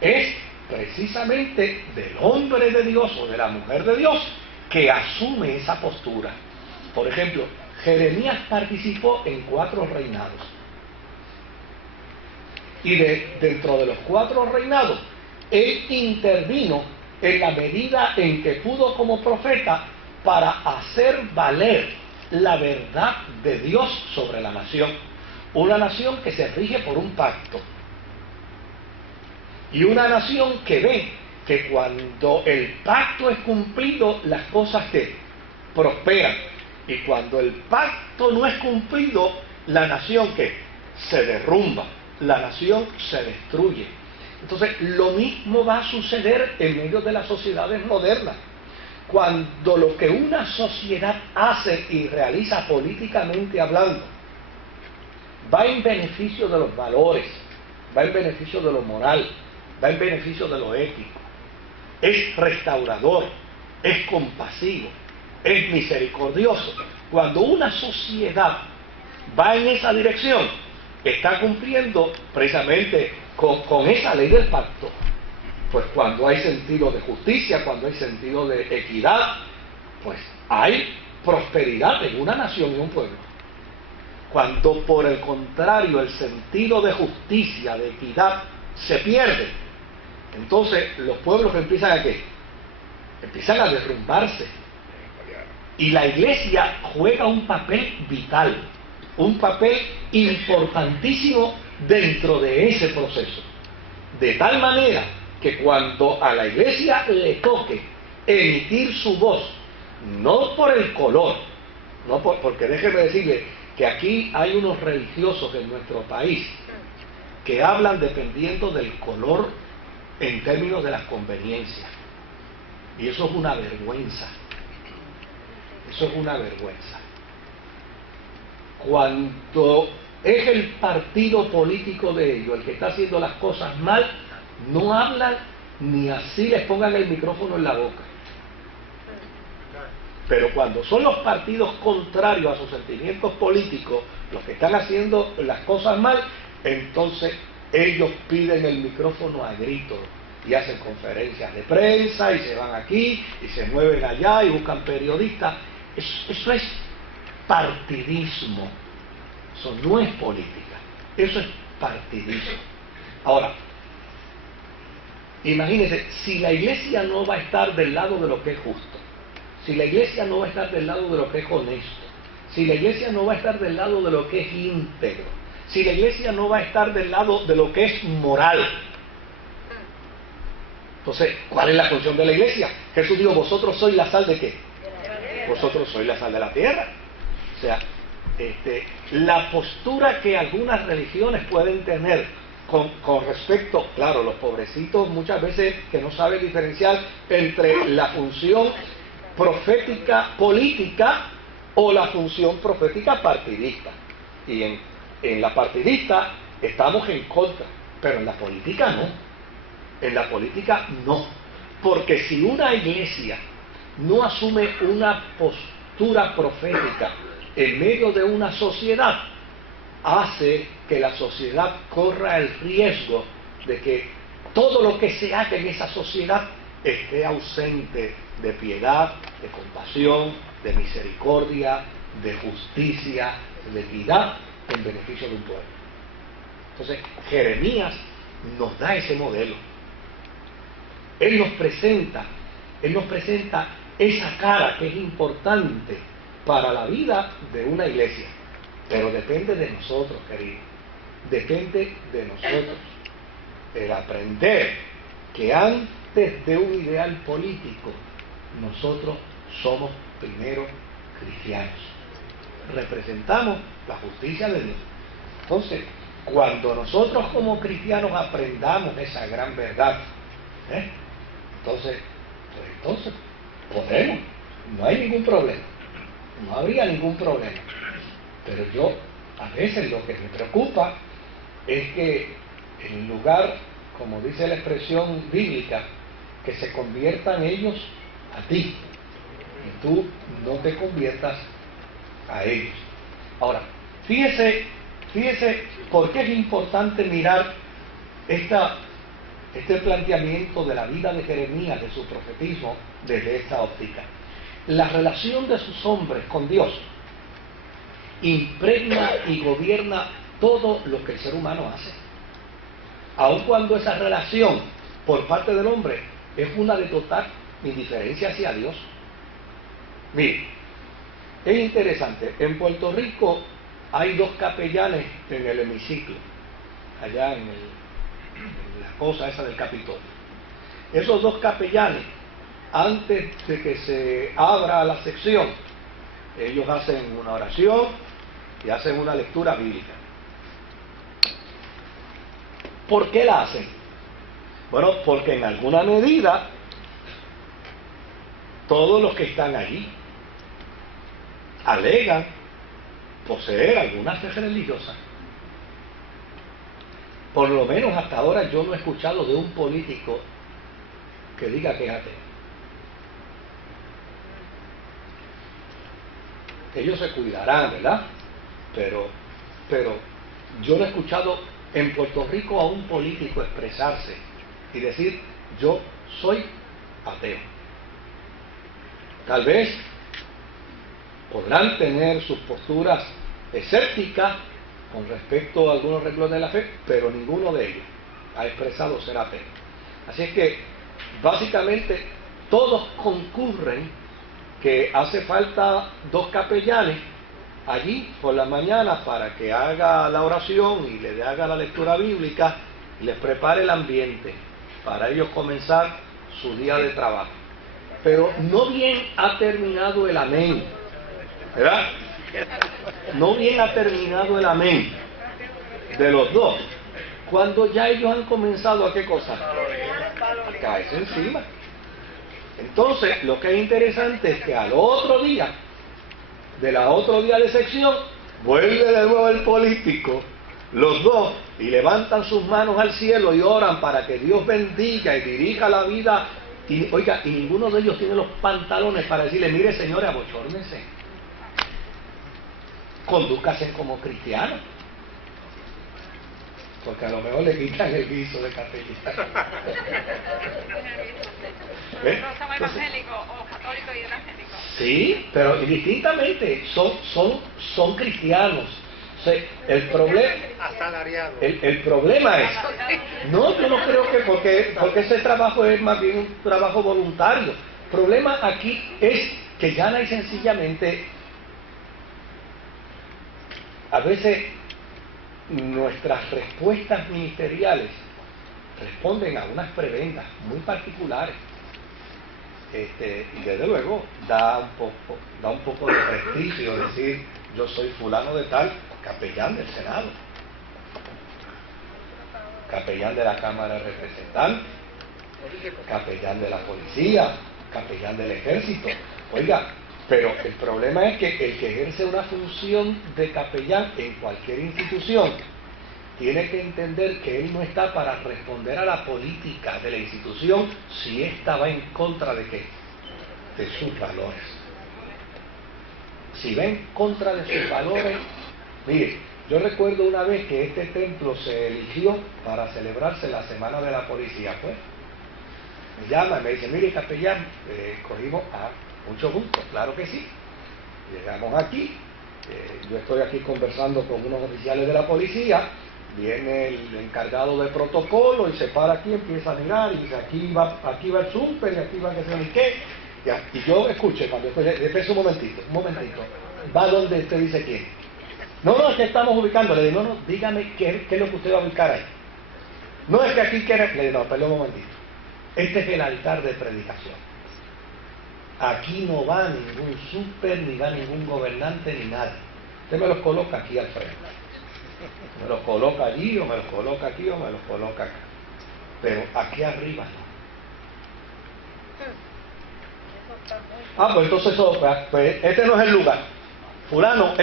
es precisamente del hombre de Dios o de la mujer de Dios que asume esa postura. Por ejemplo, Jeremías participó en 4 reinados. Y dentro de los 4 reinados, él intervino en la medida en que pudo como profeta para hacer valer la verdad de Dios sobre la nación. Una nación que se rige por un pacto. Y una nación que ve que cuando el pacto es cumplido, las cosas que prosperan. Y cuando el pacto no es cumplido, la nación que se derrumba, la nación se destruye. Entonces, lo mismo va a suceder en medio de las sociedades modernas. Cuando lo que una sociedad hace y realiza políticamente hablando va en beneficio de los valores, va en beneficio de lo moral, va en beneficio de lo ético, es restaurador, es compasivo, es misericordioso. Cuando una sociedad va en esa dirección, está cumpliendo precisamente con esa ley del pacto. Pues cuando hay sentido de justicia, cuando hay sentido de equidad, pues hay prosperidad en una nación y un pueblo. Cuando por el contrario el sentido de justicia, de equidad, se pierde, entonces los pueblos empiezan a ¿qué? Empiezan a derrumbarse. Y la iglesia juega un papel vital, un papel importantísimo dentro de ese proceso. De tal manera que cuando a la iglesia le toque emitir su voz, no por el color, porque déjeme decirle que aquí hay unos religiosos en nuestro país que hablan dependiendo del color en términos de las conveniencias. Y eso es una vergüenza. Eso es una vergüenza. Cuando es el partido político de ellos el que está haciendo las cosas mal, no hablan ni así les pongan el micrófono en la boca. Pero cuando son los partidos contrarios a sus sentimientos políticos los que están haciendo las cosas mal, entonces ellos piden el micrófono a gritos y hacen conferencias de prensa y se van aquí y se mueven allá y buscan periodistas. Eso es partidismo. Eso no es política. Eso es partidismo. Ahora, imagínense, si la iglesia no va a estar del lado de lo que es justo, si la iglesia no va a estar del lado de lo que es honesto, si la iglesia no va a estar del lado de lo que es íntegro, si la iglesia no va a estar del lado de lo que es moral, entonces, ¿cuál es la función de la iglesia? Jesús dijo, vosotros sois la sal de ¿qué? Vosotros sois la sal de la tierra. O sea, la postura que algunas religiones pueden tener con respecto, claro, los pobrecitos muchas veces que no saben diferenciar entre la función profética política o la función profética partidista. Y en la partidista estamos en contra, pero en la política no. En la política no. Porque si una iglesia no asume una postura profética en medio de una sociedad, hace que la sociedad corra el riesgo de que todo lo que se haga en esa sociedad esté ausente de piedad, de compasión, de misericordia, de justicia, de equidad en beneficio de un pueblo. Entonces, Jeremías nos da ese modelo. Él nos presenta esa cara que es importante para la vida de una iglesia. Pero depende de nosotros, queridos. Depende de nosotros. El aprender que antes de un ideal político, nosotros somos primero cristianos. Representamos la justicia de Dios. Entonces, cuando nosotros como cristianos aprendamos esa gran verdad, entonces podemos, no hay ningún problema, no habría ningún problema. Pero yo, a veces lo que me preocupa es que en lugar, como dice la expresión bíblica, que se conviertan ellos a ti y tú no te conviertas a ellos. Ahora, fíjese por qué es importante mirar este planteamiento de la vida de Jeremías, de su profetismo, desde esta óptica. La relación de sus hombres con Dios impregna y gobierna todo lo que el ser humano hace. Aun cuando esa relación por parte del hombre es una de total indiferencia hacia Dios. Mire, es interesante, en Puerto Rico hay 2 capellanes en el hemiciclo, allá en la cosa esa del Capitolio. Esos 2 capellanes, antes de que se abra la sección, ellos hacen una oración y hacen una lectura bíblica. ¿Por qué la hacen? Bueno, porque en alguna medida todos los que están allí alegan poseer alguna fe religiosa. Por lo menos hasta ahora yo no he escuchado de un político que diga que es ateo. Ellos se cuidarán, ¿verdad? Pero yo no he escuchado en Puerto Rico a un político expresarse y decir, yo soy ateo. Tal vez podrán tener sus posturas escépticas con respecto a algunos renglones de la fe, pero ninguno de ellos ha expresado ser ateo. Así es que, básicamente, todos concurren que hace falta 2 capellanes allí por la mañana para que haga la oración y le haga la lectura bíblica y les prepare el ambiente para ellos comenzar su día de trabajo. Pero no bien ha terminado el amén, ¿verdad? No bien ha terminado el amén de los 2, cuando ya ellos han comenzado a ¿qué cosa? A caerse encima. Entonces, lo que es interesante es que al otro día, otro día de sección, vuelve de nuevo el político, los 2, y levantan sus manos al cielo y oran para que Dios bendiga y dirija la vida. Y oiga, y ninguno de ellos tiene los pantalones para decirle, mire señores, abochórnense, condúzcanse como cristianos, porque a lo mejor le quitan el guiso de capellán. ¿Eh? No somos evangélicos o católicos y evangélicos. Sí, pero indistintamente son cristianos. O sea, el problema es, no, yo no creo que porque ese trabajo es más bien un trabajo voluntario. El problema aquí es que llana y sencillamente a veces nuestras respuestas ministeriales responden a unas prebendas muy particulares. Y desde luego da un poco de prestigio decir yo soy fulano de tal, capellán del Senado, capellán de la Cámara de Representantes, capellán de la policía, capellán del ejército. Oiga, pero el problema es que el que ejerce una función de capellán en cualquier institución tiene que entender que él no está para responder a la política de la institución si ésta va en contra de ¿qué? De sus valores. Si va en contra de sus valores, mire, yo recuerdo una vez que este templo se eligió para celebrarse la Semana de la Policía, pues. Me llama y me dice, mire capellán, cogimos a mucho gusto, claro que sí. Llegamos aquí, yo estoy aquí conversando con unos oficiales de la policía, viene el encargado de protocolo y se para aquí, empieza a mirar y dice, aquí va el súper y aquí va que se ni qué. Y yo escuché, cuando después un momentito, va donde usted dice quién. No, es que estamos ubicando. Le digo, no, dígame qué es lo que usted va a ubicar ahí. No es que aquí quiere, le digo, no, perdón un momentito. Este es el altar de predicación. Aquí no va ningún súper, ni va ningún gobernante, ni nadie. Usted me los coloca aquí al frente. Me los coloca allí, o me los coloca aquí, o me los coloca acá. Pero aquí arriba no. Pues entonces pues este no es el lugar. Fulano,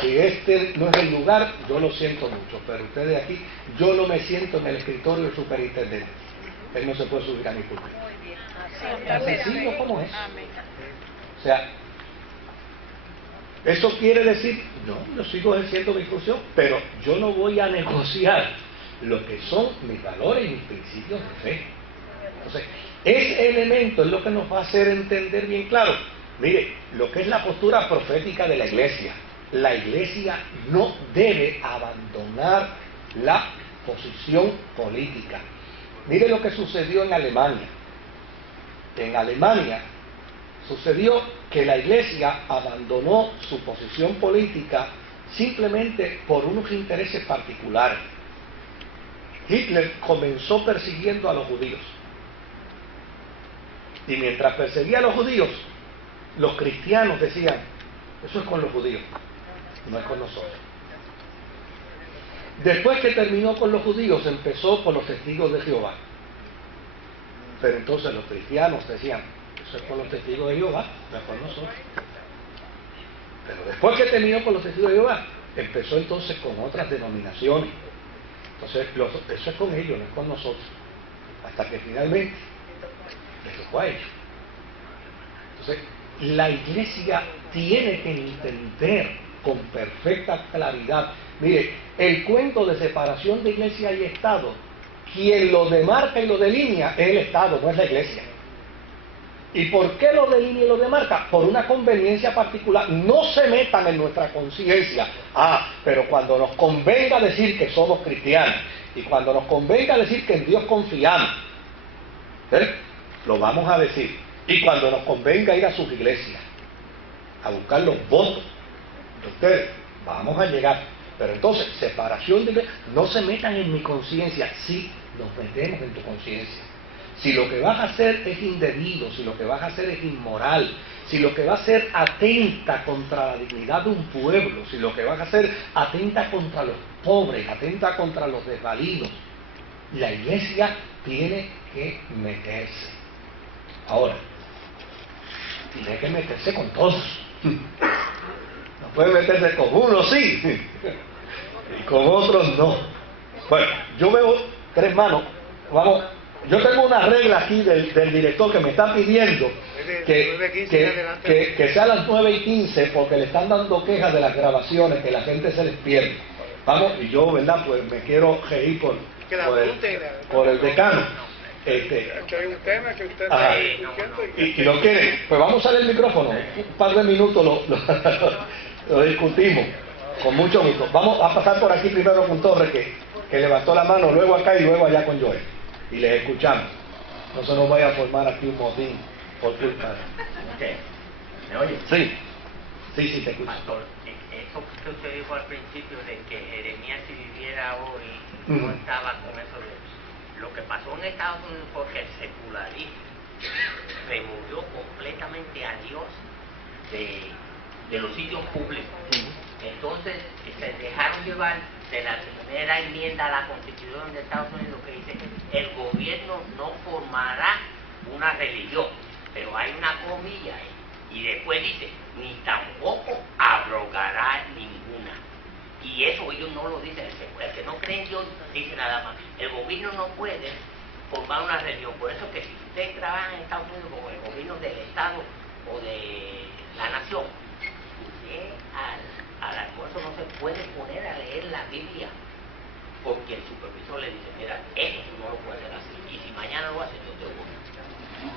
si este no es el lugar, yo lo siento mucho. Pero ustedes aquí, yo no me siento en el escritorio del superintendente. Él no se puede subir a mi púlpito. Tan sencillo como es. O sea, eso quiere decir, no, yo sigo ejerciendo mi función, pero yo no voy a negociar lo que son mis valores y mis principios de fe. Entonces, ese elemento es lo que nos va a hacer entender bien claro. Mire, lo que es la postura profética de la iglesia no debe abandonar la posición política. Mire lo que sucedió en Alemania. En Alemania sucedió que la iglesia abandonó su posición política simplemente por unos intereses particulares. Hitler comenzó persiguiendo a los judíos. Y mientras perseguía a los judíos, los cristianos decían, eso es con los judíos, no es con nosotros. Después que terminó con los judíos, empezó con los testigos de Jehová. Pero entonces los cristianos decían, eso es con los testigos de Jehová, no es con nosotros. Pero después que terminó con los testigos de Jehová, empezó entonces con otras denominaciones. Entonces, eso es con ellos, no es con nosotros. Hasta que finalmente les tocó a ellos. Entonces, la iglesia tiene que entender con perfecta claridad. Mire, el cuento de separación de iglesia y Estado, quien lo demarca y lo delinea es el Estado, no es la iglesia. ¿Y por qué lo delinea y lo demarca? Por una conveniencia particular. No se metan en nuestra conciencia. Pero cuando nos convenga decir que somos cristianos y cuando nos convenga decir que en Dios confiamos, lo vamos a decir. Y cuando nos convenga ir a sus iglesias a buscar los votos de ustedes, vamos a llegar. Pero entonces, separación de iglesia, no se metan en mi conciencia. Sí, nos metemos en tu conciencia. Si lo que vas a hacer es indebido, si lo que vas a hacer es inmoral, si lo que vas a hacer atenta contra la dignidad de un pueblo, si lo que vas a hacer atenta contra los pobres, atenta contra los desvalidos, la iglesia tiene que meterse. Ahora, tiene que meterse con todos. No puede meterse con uno, sí, y con otros no. Bueno, yo veo tres manos. Vamos. Yo tengo una regla aquí del director que me está pidiendo que sea a las 9:15 porque le están dando quejas de las grabaciones, que la gente se les pierde. Vamos, y yo, ¿verdad? Pues me quiero reír por el decano. Que hay un tema que usted está discutiendo y lo quiere. Pues vamos a usar el micrófono. Un par de minutos lo discutimos. Con mucho gusto. Vamos a pasar por aquí primero con Torres, que levantó la mano, luego acá y luego allá con Joel. Y les escuchamos. No se nos vaya a formar aquí un motín por culpa de... ¿Me oye? Sí, te escucho. Pastor, eso que usted dijo al principio de que Jeremías si viviera hoy no estaba con eso de... Lo que pasó en Estados Unidos fue que el secularismo removió completamente a Dios de los sitios públicos. Entonces se dejaron llevar de la primera enmienda a la Constitución de Estados Unidos que dice que el gobierno no formará una religión, pero hay una comilla ahí, y después dice, ni tampoco abrogará ninguna. Y eso ellos no lo dicen, el que no cree en Dios dice nada más, el gobierno no puede formar una religión. Por eso que si usted trabaja en Estados Unidos como el gobierno del Estado o de la nación, usted al almuerzo no se puede poner a leer la Biblia, porque el supervisor le dice, mira, eso no lo puedes hacer, y si mañana lo haces yo te voy.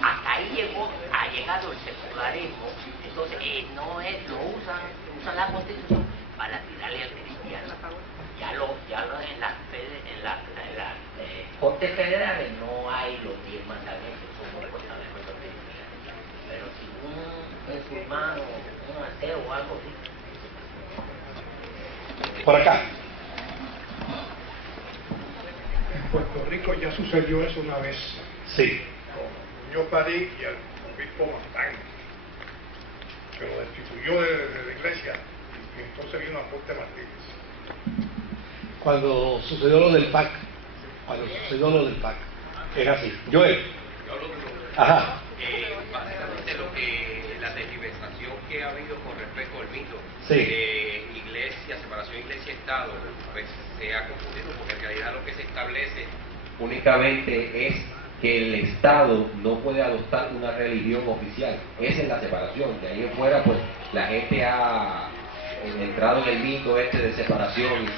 Hasta ahí ha llegado el secularismo. Entonces usan la Constitución para tirarle al cristiano. Ya en las Cortes Federales no hay los 10 mandamientos, son cosas de cosas. Pero si un musulmán o un ateo o algo así. Por acá. En Puerto Rico ya sucedió eso una vez. Sí. Con Muñoz Marín y el obispo Montán, que lo destituyó de la iglesia, y entonces vino a Corte Martínez. Cuando sucedió lo del PAC, es así. Joel. Yo hablo de Ajá. básicamente la tergiversación que ha habido con respecto al mito Sí. de iglesia, separación iglesia-estado, pues se ha confundido, porque en realidad lo que se establece únicamente es que el Estado no puede adoptar una religión oficial. Esa es la separación. De ahí en fuera, pues, la gente ha entrado en el mito de separación y